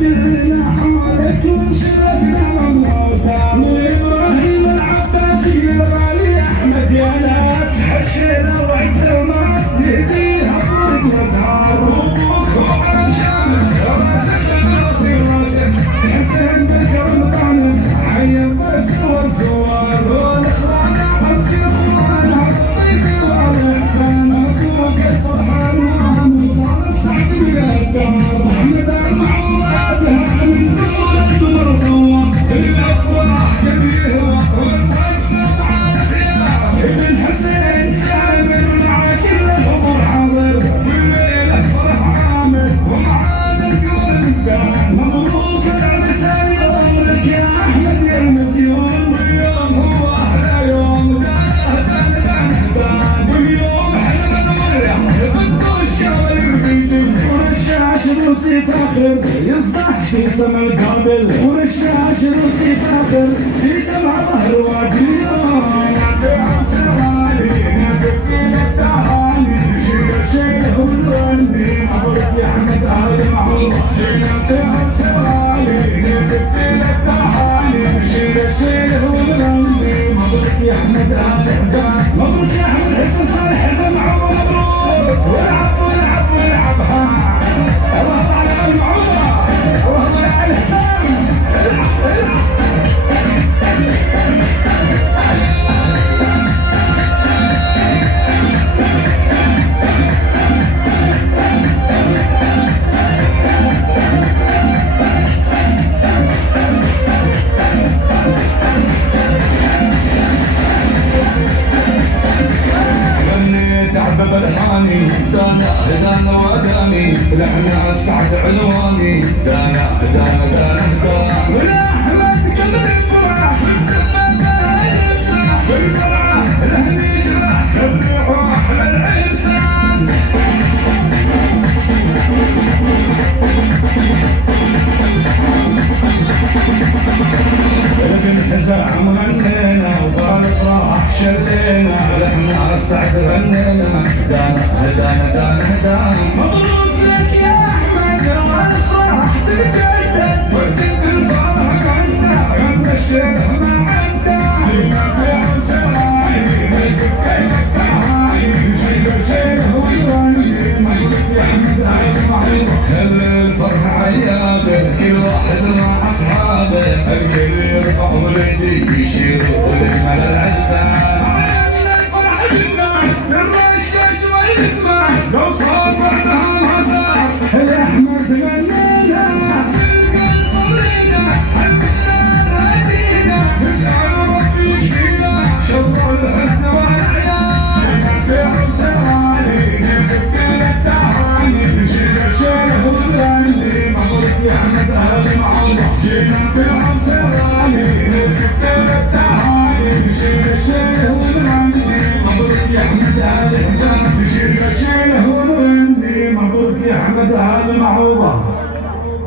كلنا حولك وشرفنا الموتى وابراهيم العباسي الغالي احمد يا ناس حشينا وعكرماس يديها طرق وازهار وابوك عمر شامل راسك راسي راسك حسين بكرم طانس حي الضيف والزوار والاخوان عرس الاخوان عالطيب والاحسان ابوك الفرحان وصار السعد بلا الدار محمد المعوض من دولة مرضوة الافراح كبير والمكسب على خيار ابن حسين سامر مع كل الحضور حاضر والليله فرح عامر ومعانا القلب الفان مبروك العرسان يومك يا احمد يا المسيون واليوم هو احلى يوم واليوم حلم المريح القدوش قبل بيتك ورشاش روسي فاخر يصدح في سمع القابل ورشاش روسي فاخر في سمع ظهر وادي يا عسى نازل في التهاني شيله ونغني مبروك يا احمد اهل معروف في عسى نازل في التهاني شيله ونغني مبروك يا احمد اهل حزام مبروك يا احمد حسن صالح حزام عمر مبروك والعب والعب والعب ها الله على المعوضه الله على الحسام العب العب برهاني دانا وداني لحنا السعد عنواني دانا والاحمد قلبي الفرح الزمان يسرح والفرح لهني يشرح الروح للعرسان ابن حزام غنينا وقال افراح شلينا لحنا السعد غنينا دانا مبروك لك يا احمد والافراح تتجدد وارتب بالفرح عنا غنى الشيخ ما عنا فينا في عساي نزف كيلك تعاي شيله ويغني مبروك يا احمد اهل معروف كل الفرح عيابه كل واحد مع اصحابه الكل يرفع ولدي يشيروا لجمال العرسان لو صار بعدها ما صار الاحمد غنينا القلب صلينا حبنا هدينا نسعى ربي يكفينا شر الحزن والعيان جينا في عرس الغالي نمسك في التهاني نشيله ونغني مبروك يا احمد اهل معوضه جينا في عرس الغالي نمسك في التهاني نشيله ونغني مبروك يا احمد اهل حزام شيله ونغني مبروك يا احمد اهل معوضه